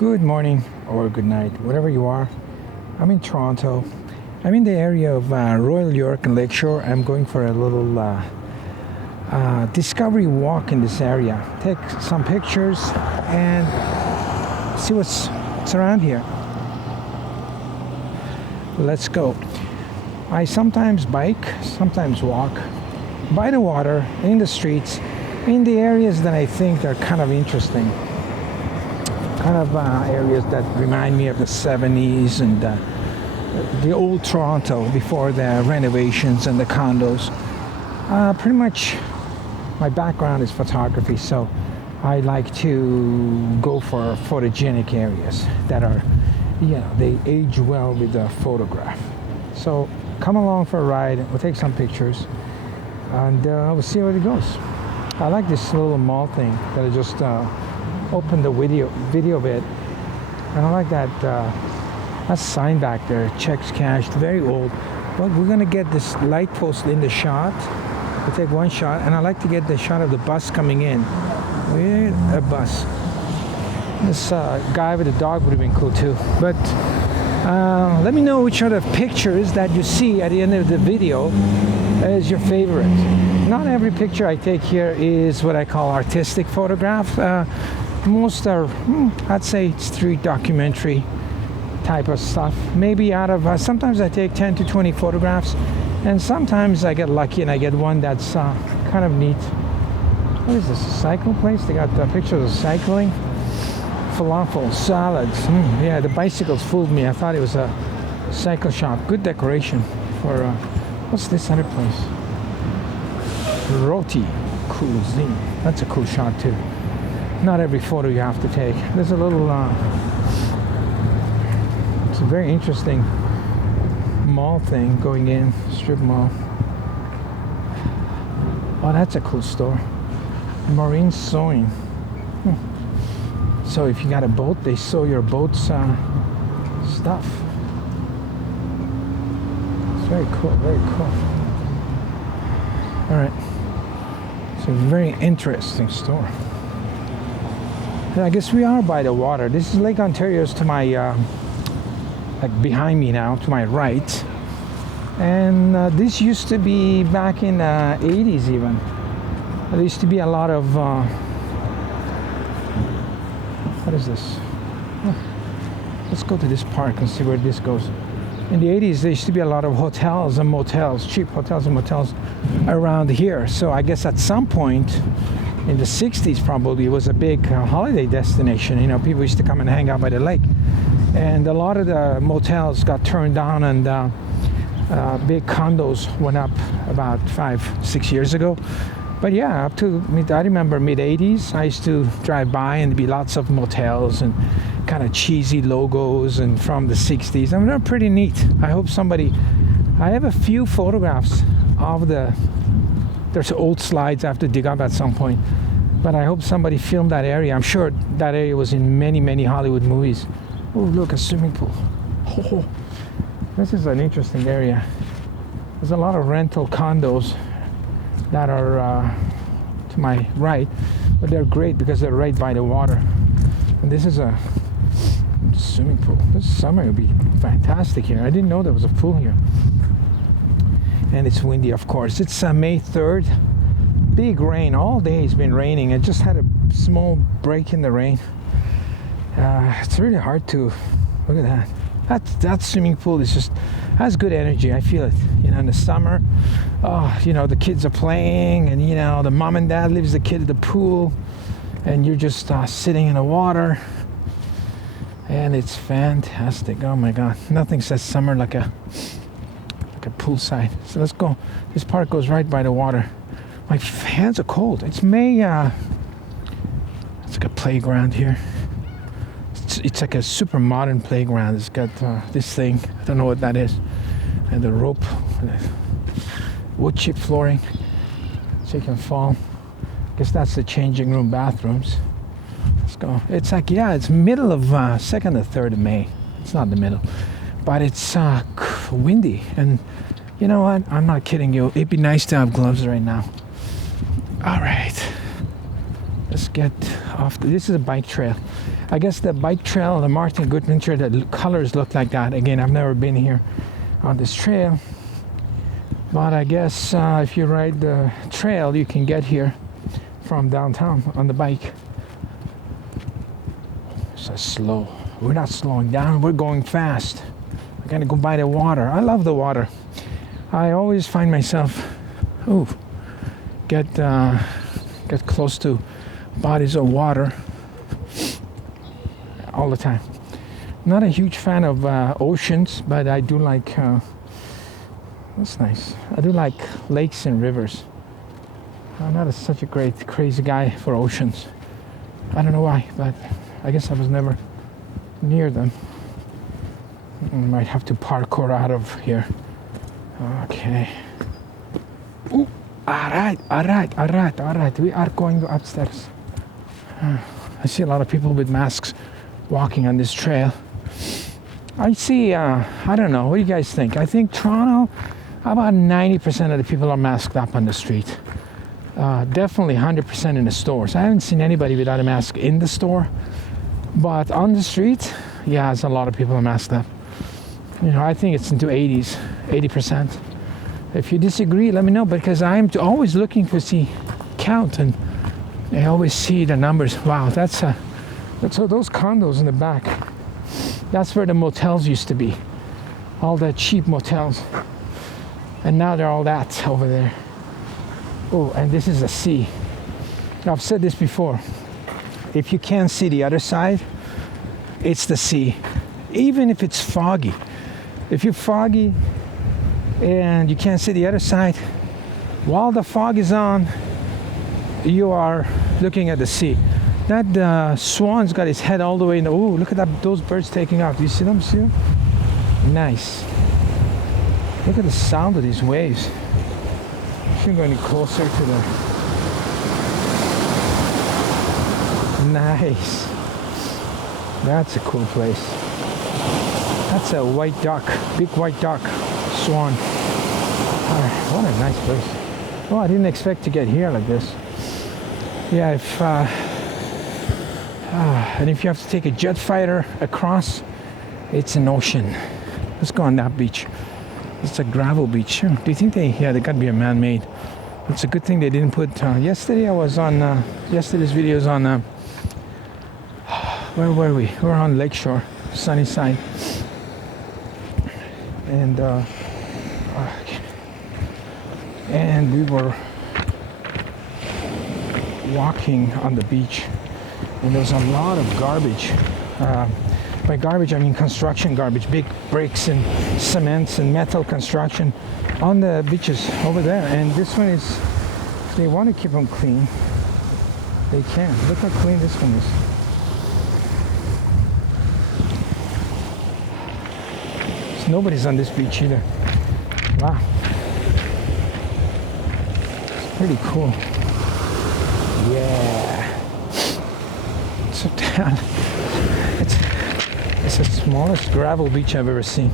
Good morning or good night, whatever you are. I'm in Toronto. I'm in the area of Royal York and Lakeshore. I'm going for a little discovery walk in this area. Take some pictures and see what's around here. Let's go. I sometimes bike, sometimes walk by the water, in the streets, in the areas that I think are kind of interesting. Kind of areas that remind me of the 70s and the old Toronto before the renovations and the condos. Pretty much my background is photography, so I like to go for photogenic areas that are, they age well with the photograph. So come along for a ride. We'll take some pictures and we'll see where it goes. I like this little mall thing that I just opened the video bit, and I like that sign back there, checks cashed, very old, but we're gonna get this light post in the shot. We'll take one shot, and I like to get the shot of the bus coming in with a bus. This guy with a dog would have been cool too, but let me know which are the pictures that you see at the end of the video is your favorite. Not every picture I take here is what I call artistic photograph. Most are, I'd say, street documentary type of stuff. Maybe out of, sometimes I take 10 to 20 photographs, and sometimes I get lucky and I get one that's kind of neat. What is this, a cycle place? They got pictures of cycling, falafel, salads. Yeah, the bicycles fooled me. I thought it was a cycle shop. Good decoration for, what's this other place? Roti Cuisine. That's a cool shot too. Not every photo you have to take. There's a little, it's a very interesting mall thing going in, strip mall. Oh, that's a cool store. Marine sewing. So if you got a boat, they sew your boat's stuff. It's very cool, very cool. All right. It's a very interesting store. I guess we are by the water. This is Lake Ontario's to my, like behind me now, to my right. And this used to be back in the 80s even. There used to be a lot of, what is this? Oh, let's go to this park and see where this goes. In the 80s, there used to be a lot of hotels and motels, cheap hotels and motels around here. So I guess at some point, in the 60s probably, it was a big holiday destination. People used to come and hang out by the lake. And a lot of the motels got turned down, and big condos went up about 5-6 years ago. But yeah, up to, I remember mid-80s, I used to drive by and there'd be lots of motels and kind of cheesy logos and from the 60s. I mean, they're pretty neat. I hope somebody, I have a few photographs of there's old slides I have to dig up at some point, but I hope somebody filmed that area. I'm sure that area was in many, many Hollywood movies. Oh, look, a swimming pool. Oh, this is an interesting area. There's a lot of rental condos that are to my right, but they're great because they're right by the water. And this is a swimming pool. This summer would be fantastic here. I didn't know there was a pool here. And it's windy, of course. It's May 3rd. Big rain. All day it's been raining. I just had a small break in the rain. It's really hard to... Look at that. That swimming pool is just... has good energy. I feel it. In the summer, the kids are playing, and, the mom and dad leaves the kid at the pool, and you're just sitting in the water. And it's fantastic. Oh, my God. Nothing says summer like a poolside. So let's go. This park goes right by the water. My hands are cold. It's May. It's like a playground here. It's like a super modern playground. It's got this thing. I don't know what that is. And the rope, wood chip flooring, so you can fall. Guess that's the changing room bathrooms. Let's go. It's like, it's middle of 2nd or 3rd of May. It's not the middle, but it's windy. And you know what? I'm not kidding you. It'd be nice to have gloves right now. All right. Let's get off. This is a bike trail. I guess the bike trail, the Martin Goodman trail, the colors look like that. Again, I've never been here on this trail, but I guess if you ride the trail, you can get here from downtown on the bike. So slow. We're not slowing down, we're going fast. I gotta go by the water. I love the water. I always find myself, get close to bodies of water all the time. Not a huge fan of oceans, but I do like, that's nice. I do like lakes and rivers. I'm not such a great, crazy guy for oceans. I don't know why, but I guess I was never near them. I might have to parkour out of here. Okay. Ooh, all right. We are going upstairs. I see a lot of people with masks walking on this trail. I see, I don't know, what do you guys think? I think Toronto, about 90% of the people are masked up on the street. Definitely 100% in the stores. I haven't seen anybody without a mask in the store, but on the street, yeah, there's a lot of people are masked up. You know, I think it's into 80%. If you disagree, let me know, because I'm always looking to see count, and I always see the numbers. Wow, that's those condos in the back. That's where the motels used to be. All the cheap motels. And now they're all that over there. Oh, and this is the sea. I've said this before. If you can't see the other side, it's the sea. Even if it's foggy. If you're foggy and you can't see the other side, while the fog is on, you are looking at the sea. That swan's got his head all the way in the, oh, look at that, those birds taking off. Do you see them? See them? Nice. Look at the sound of these waves. I should go any closer to the, nice. That's a cool place. That's a white duck, big white duck, swan. What a nice place. Oh, I didn't expect to get here like this. Yeah, and if you have to take a jet fighter across, it's an ocean. Let's go on that beach. It's a gravel beach. Do you think they got to be a man-made. It's a good thing they didn't put, yesterday I was on, yesterday's video was on, where were we? We were on Lakeshore, sunny side. And we were walking on the beach, and there was a lot of garbage. By garbage I mean construction garbage, big bricks and cements and metal construction on the beaches over there. And this one is, if they want to keep them clean, they can. Look how clean this one is. So nobody's on this beach either. Wow. It's pretty cool. Yeah. So down. It's the smallest gravel beach I've ever seen.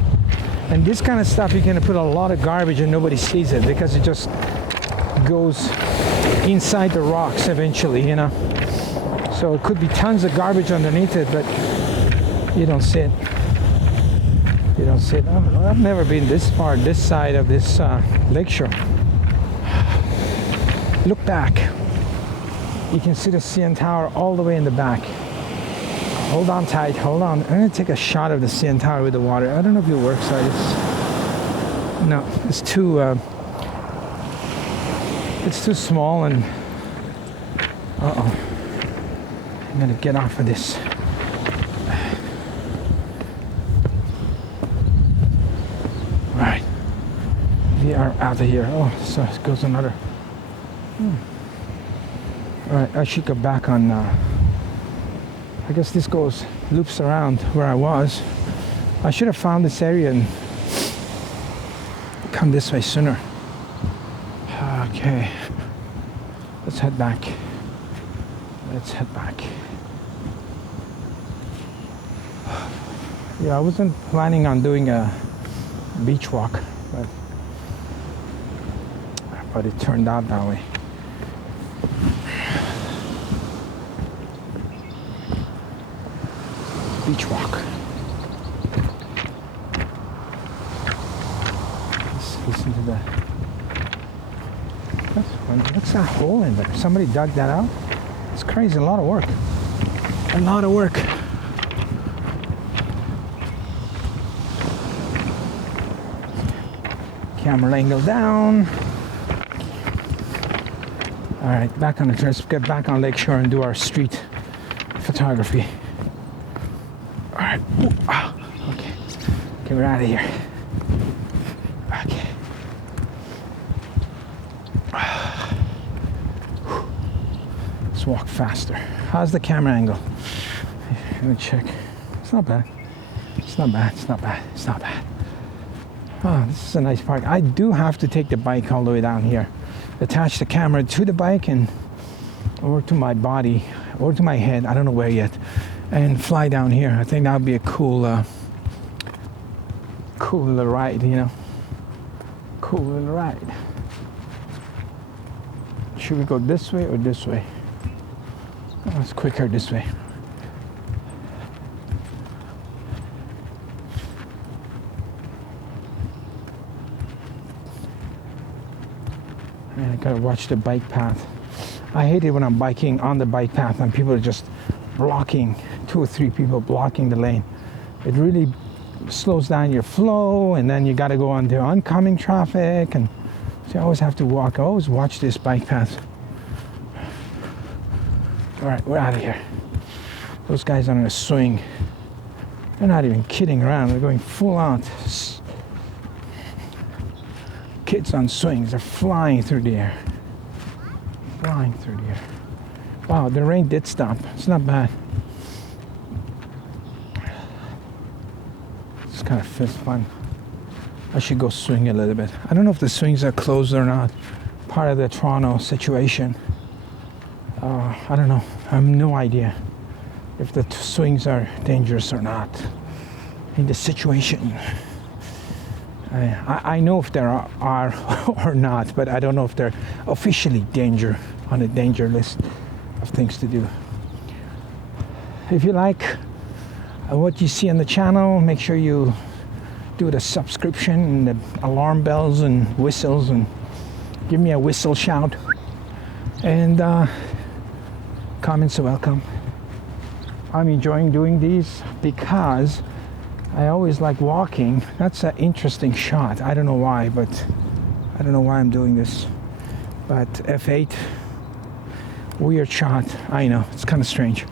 And this kind of stuff, you're going to put a lot of garbage and nobody sees it, because it just goes inside the rocks eventually, you know. So it could be tons of garbage underneath it, but you don't see it. You don't see it. Oh, I've never been this far, this side of this lakeshore. Look back. You can see the CN Tower all the way in the back. Hold on tight, hold on. I'm gonna take a shot of the CN Tower with the water. I don't know if it works. It's too small, and I'm gonna get off of this. Right, we are out of here. Oh, so it goes another. All right, I should go back on. I guess this loops around where I was. I should have found this area and come this way sooner. Okay, let's head back. Yeah, I wasn't planning on doing a beach walk, but it turned out that way. beach walk. Let's listen to that. What's that hole in there? Somebody dug that out? It's crazy, a lot of work. A lot of work. Camera angle down. All right, back on the let's get back on Lakeshore and do our street photography. All right. Ooh, ah, okay. Okay, we're out of here. Okay. Let's walk faster. How's the camera angle? Let me check. It's not bad. It's not bad. It's not bad. It's not bad. Oh, this is a nice park. I do have to take the bike all the way down here. Attach the camera to the bike and or to my body or to my head. I don't know where yet. And fly down here. I think that would be a cool, cool little ride, you know. Cool little ride. Should we go this way or this way? Oh, it's quicker this way. And I gotta watch the bike path. I hate it when I'm biking on the bike path and people are just blocking, 2 or 3 people blocking the lane. It really slows down your flow, and then you gotta go onto oncoming traffic, and so you always have to walk. I always watch this bike path. All right, we're out of here. Those guys are on a swing. They're not even kidding around. They're going full out. Kids on swings, they're flying through the air. Flying through the air. Wow, the rain did stop. It's not bad. It's kind of fun. I should go swing a little bit. I don't know if the swings are closed or not. Part of the Toronto situation. I don't know. I have no idea if the swings are dangerous or not in the situation. I know if there are or not, but I don't know if they're officially on the danger list of things to do. If you like what you see on the channel, make sure you do the subscription and the alarm bells and whistles, and give me a whistle shout. And comments are welcome. I'm enjoying doing these because I always like walking. That's an interesting shot. I don't know why, but I don't know why I'm doing this. But F8, weird shot. I know, it's kind of strange.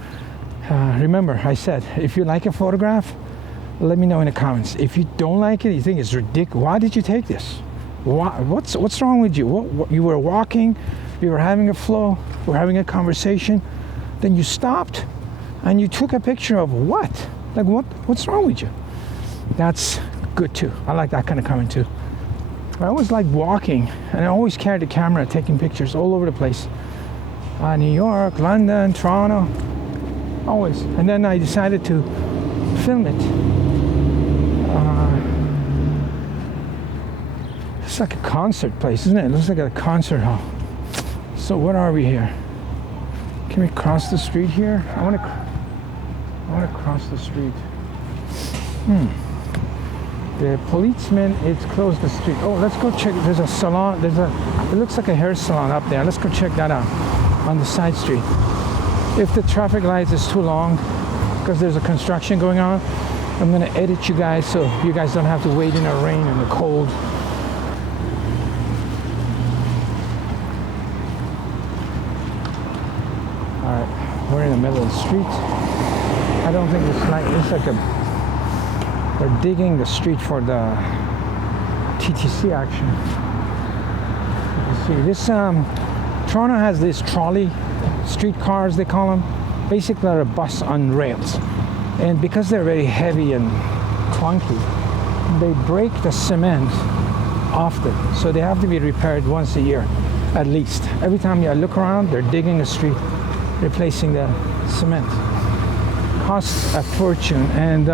Remember, I said, if you like a photograph, let me know in the comments. If you don't like it, you think it's ridiculous, why did you take this? What's wrong with you? What, you were walking, you were having a flow, we're having a conversation, then you stopped and you took a picture of what? Like what's wrong with you? That's good too. I like that kind of comment too. I always like walking, and I always carry the camera taking pictures all over the place. New York, London, Toronto, always. And then I decided to film it. It's like a concert place, isn't it? It looks like a concert hall. So what are we here? Can we cross the street here? I want to cross the street. The policeman, it's closed the street. Oh, let's go check. There's a salon. It looks like a hair salon up there. Let's go check that out on the side street. If the traffic lights is too long because there's a construction going on, I'm gonna edit you guys so you guys don't have to wait in the rain and the cold. All right, we're in the middle of the street. I don't think it's like they're digging the street for the TTC action. You see, this Toronto has these trolley streetcars, they call them. Basically, they're a bus on rails, and because they're very heavy and clunky, they break the cement often, so they have to be repaired once a year, at least. Every time you look around, they're digging a street, replacing the cement. Costs a fortune, and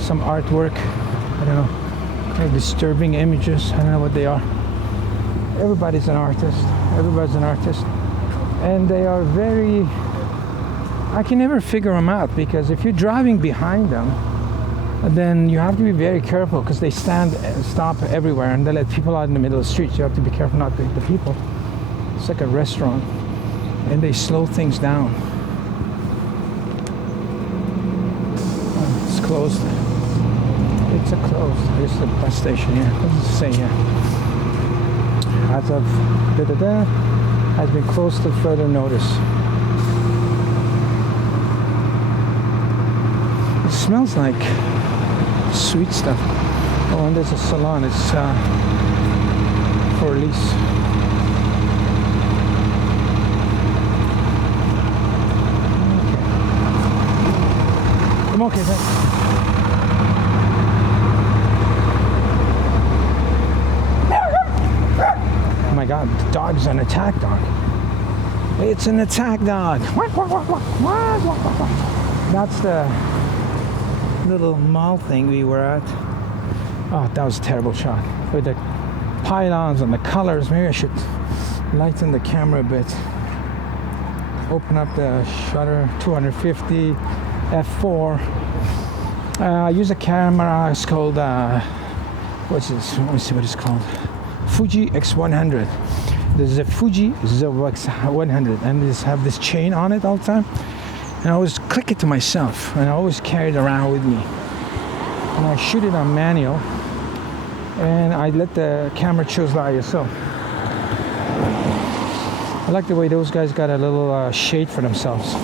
some artwork, I don't know, kind of disturbing images, I don't know what they are. Everybody's an artist, and they are very I can never figure them out, because if you're driving behind them, then you have to be very careful, because they stop everywhere, and they let people out in the middle of the street. You have to be careful not to hit the people. It's like a restaurant, and they slow things down. Oh, it's closed. It's a closed. Here's the bus station here. What does it say here? As of has been closed till further notice. It smells like sweet stuff. Oh, and there's a salon. It's for lease. Okay. I'm okay, thanks. Oh my God, the dog's an attack dog. It's an attack dog. That's the little mall thing we were at. Oh, that was a terrible shot. With the pylons and the colors. Maybe I should lighten the camera a bit. Open up the shutter, 250 f4. I use a camera. It's called what's this? Let me see what it's called. Fuji X100. There's a Fuji X100, and they have this chain on it all the time. And I always click it to myself, and I always carry it around with me. And I shoot it on manual, and I let the camera choose the ISO. I like the way those guys got a little shade for themselves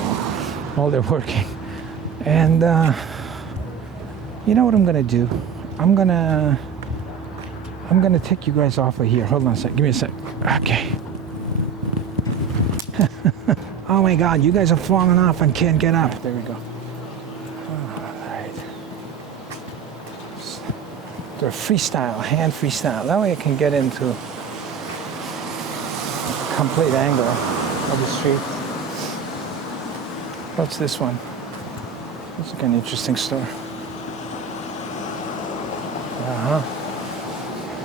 while they're working. And you know what I'm gonna do? I'm gonna take you guys off of here. Hold on a sec. Give me a sec. Okay. Oh my God, you guys are falling off and can't get up. There we go. Alright. They're freestyle, hand freestyle. That way I can get into a complete angle of the street. What's this one? Looks like an interesting store.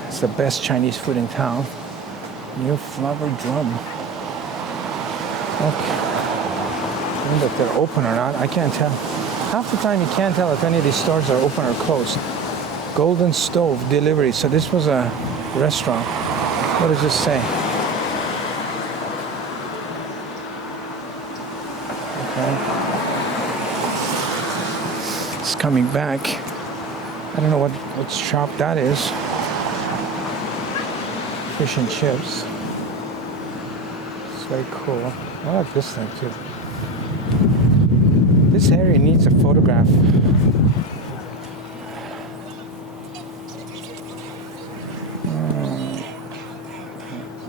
It's the best Chinese food in town. New flower drum. Okay. I wonder if they're open or not. I can't tell. Half the time you can't tell if any of these stores are open or closed. Golden Stove Delivery. So this was a restaurant. What does this say? Okay. It's coming back. I don't know what shop that is. Fish and chips. It's very cool. I like this thing too. This area needs a photograph.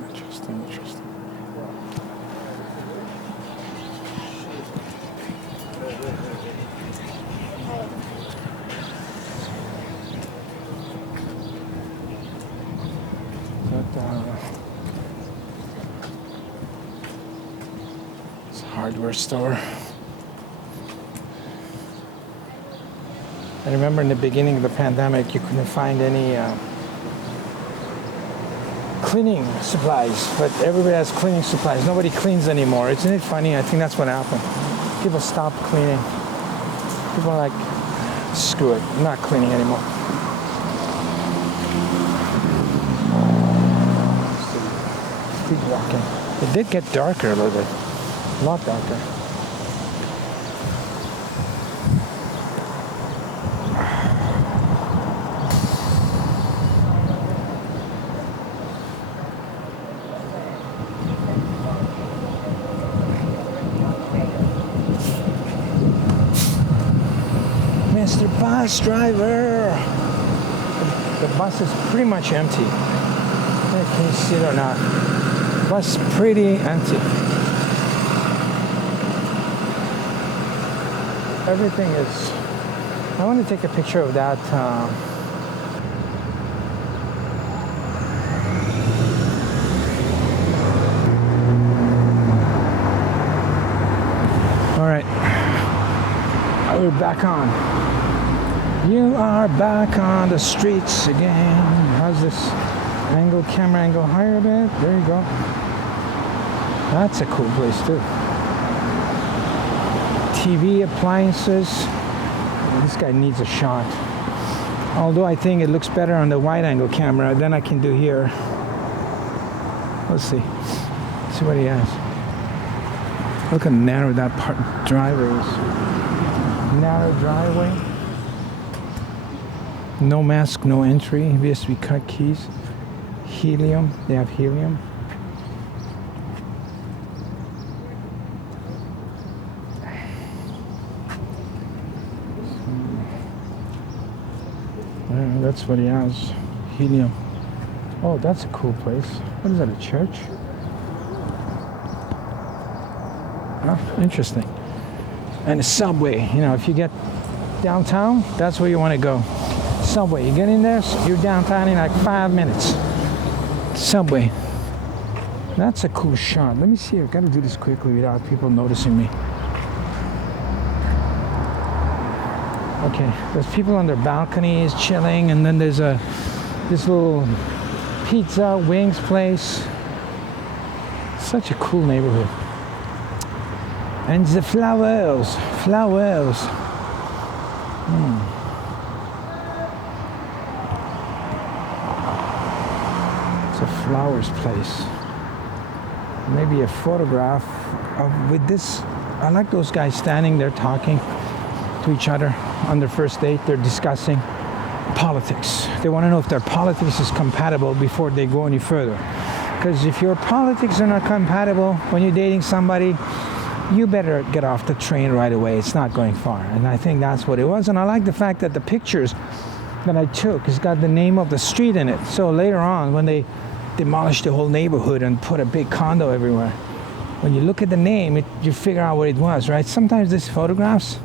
Interesting. It's a hardware store. I remember in the beginning of the pandemic, you couldn't find any cleaning supplies, but everybody has cleaning supplies. Nobody cleans anymore. Isn't it funny? I think that's what happened. People stopped cleaning. People are like, screw it, I'm not cleaning anymore. Keep walking. It did get darker a little bit. A lot darker. Mr. Bus Driver! The bus is pretty much empty. Can you see it or not? The bus is pretty empty. Everything is... I want to take a picture of that. All right. We're back on. You are back on the streets again. How's this angle, camera angle higher a bit? There you go. That's a cool place too. TV appliances. This guy needs a shot. Although I think it looks better on the wide angle camera than I can do here. Let's see. See what he has. Look how narrow that driveway is. Narrow driveway. No mask, no entry. VSB cut keys. Helium. They have helium. That's what he has. Helium. Oh, that's a cool place. What is that, a church? Oh, interesting. And a subway. You know, if you get downtown, that's where you want to go. Subway. You get in there, you're downtown in like 5 minutes. Subway. That's a cool shot. Let me see. I've got to do this quickly without people noticing me. Okay, there's people on their balconies chilling, and then there's this little pizza wings place. Such a cool neighborhood. And the flowers. It's a flowers place. Maybe a photograph with this. I like those guys standing there talking to each other on their first date. They're discussing politics. They want to know if their politics is compatible before they go any further. Because if your politics are not compatible when you're dating somebody, you better get off the train right away. It's not going far. And I think that's what it was. And I like the fact that the pictures that I took has got the name of the street in it. So later on, when they demolished the whole neighborhood and put a big condo everywhere, when you look at the name, you figure out what it was, right? Sometimes these photographs,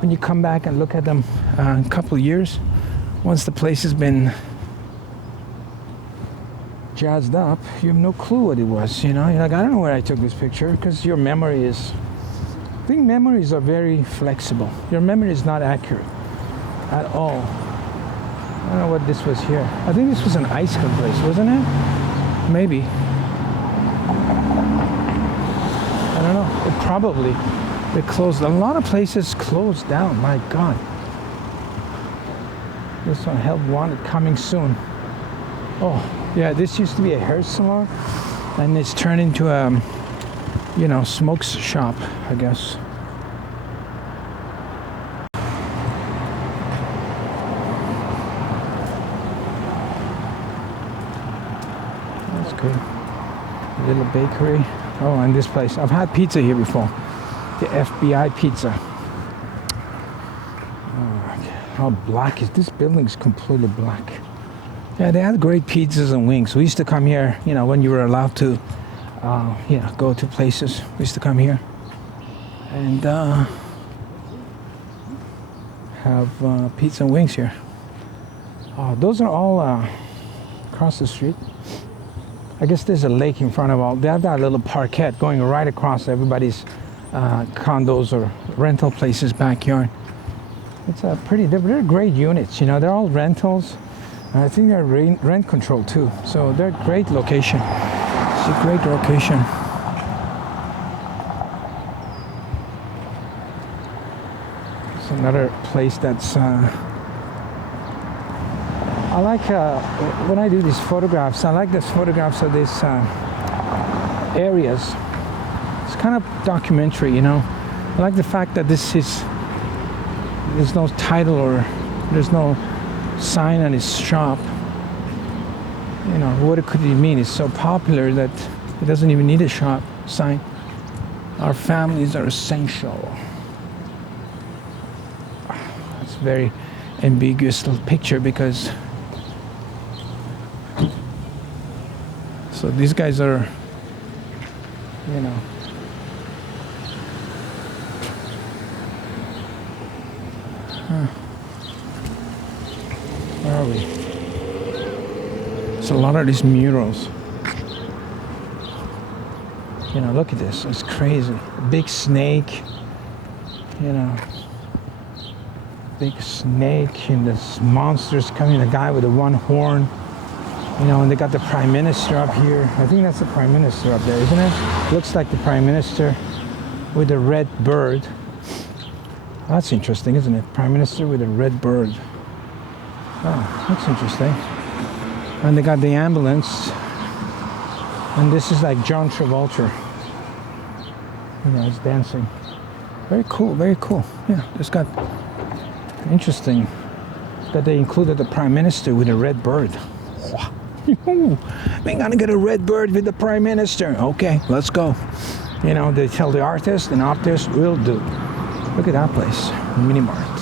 when you come back and look at them a couple of years, once the place has been jazzed up, you have no clue what it was, you know? You're like, I don't know where I took this picture, because your memory is... I think memories are very flexible. Your memory is not accurate at all. I don't know what this was here. I think this was an ice cream place, wasn't it? Maybe. I don't know. It probably... They closed. A lot of places closed down. My God. This one, Help Wanted, coming soon. Oh, yeah. This used to be a hair salon, and it's turned into a, you know, smoke shop, I guess. That's good. A little bakery. Oh, and this place. I've had pizza here before. The FBI pizza. Oh, how black is this building? Is completely black. Yeah, they had great pizzas and wings. We used to come here, you know, when you were allowed to, you know, go to places. We used to come here and have pizza and wings here. Oh, those are all across the street. I guess there's a lake in front of all. They have that little parquet going right across everybody's condos or rental places backyard. It's a pretty, they're great units, you know, they're all rentals. I think they're rent control too, so they're great location. It's a great location. It's another place that's I like when I do these photographs, I like these photographs of these areas. It's kind of documentary, you know. I like the fact that this is, there's no title or there's no sign on his shop. You know, what could it mean? It's so popular that it doesn't even need a shop sign. Our families are essential. It's a very ambiguous little picture because, so these guys are, you know, where are we? It's a lot of these murals. You know, look at this. It's crazy. A big snake. You know, big snake and this monster's coming. A guy with a one horn. You know, and they got the Prime Minister up here. I think that's the Prime Minister up there, isn't it? Looks like the Prime Minister with a red bird. That's interesting, isn't it? Prime Minister with a red bird. Oh, that's interesting. And they got the ambulance. And this is like John Travolta. You know, he's dancing. Very cool, very cool. Yeah, it's got interesting that they included the Prime Minister with a red bird. We're gonna get a red bird with the Prime Minister. Okay, let's go. You know, they tell the artist, and artist will do. Look at that place, Mini Mart.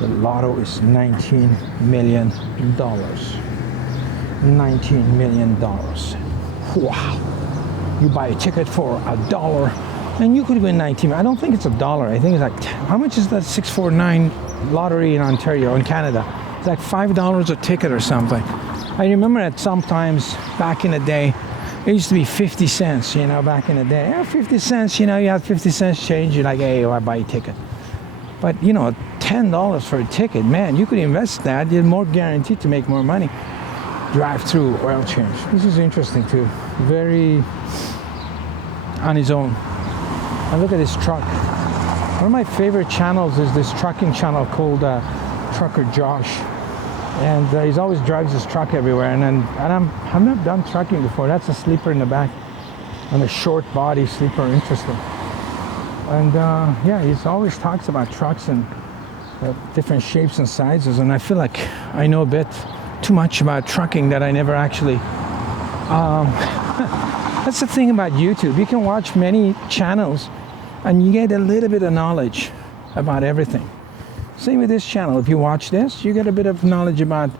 The lotto is $19 million. $19 million. Wow. You buy a ticket for $1 and you could win 19. I don't think it's $1. I think it's like, how much is that 649 lottery in Ontario, in Canada? It's like $5 a ticket or something. I remember that sometimes back in the day, it used to be 50 cents, you know, back in the day. Yeah, 50 cents, you know, you have 50 cents change, you're like, hey, I buy a ticket. But, you know, $10 for a ticket, man, you could invest that, you're more guaranteed to make more money. Drive-through oil change. This is interesting too. Very on his own. And look at this truck. One of my favorite channels is this trucking channel called Trucker Josh. And he always drives his truck everywhere. And I've never done trucking before. That's a sleeper in the back. And a short body sleeper, interesting. And yeah, he always talks about trucks and different shapes and sizes. And I feel like I know a bit too much about trucking that I never actually that's the thing about YouTube. You can watch many channels and you get a little bit of knowledge about everything. Same with this channel. If you watch this, you get a bit of knowledge about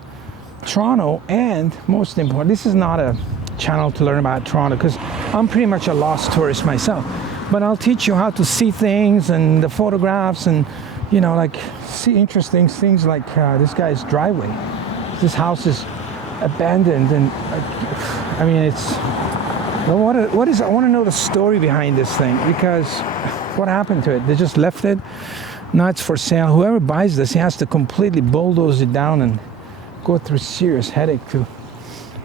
Toronto, and most important, this is not a channel to learn about Toronto because I'm pretty much a lost tourist myself, but I'll teach you how to see things and the photographs and, you know, like see interesting things like this guy's driveway. This house is abandoned, and I mean, it's what is I want to know the story behind this thing, because what happened to it? They just left it. Now it's for sale. Whoever buys this, he has to completely bulldoze it down and go through serious headache to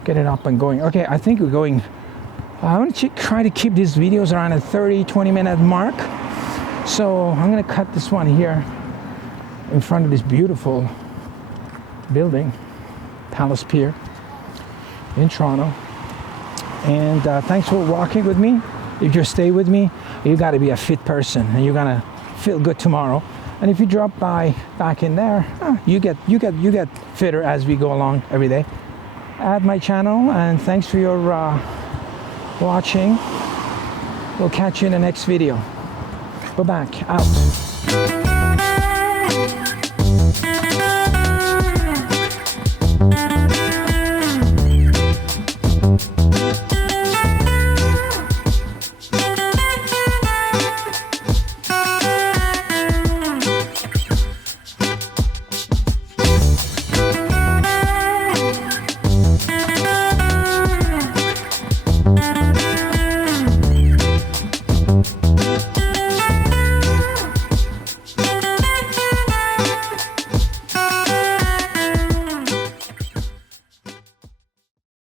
get it up and going. Okay, I think we're going. I want to try to keep these videos around a 30-20 minute mark. So I'm going to cut this one here in front of this beautiful building, Palace Pier in Toronto. And thanks for walking with me. If you stay with me, you got to be a fit person and you're gonna feel good tomorrow. And if you drop by back in there, you get fitter as we go along every day. Add my channel, and thanks for your watching. We'll catch you in the next video. We're back out.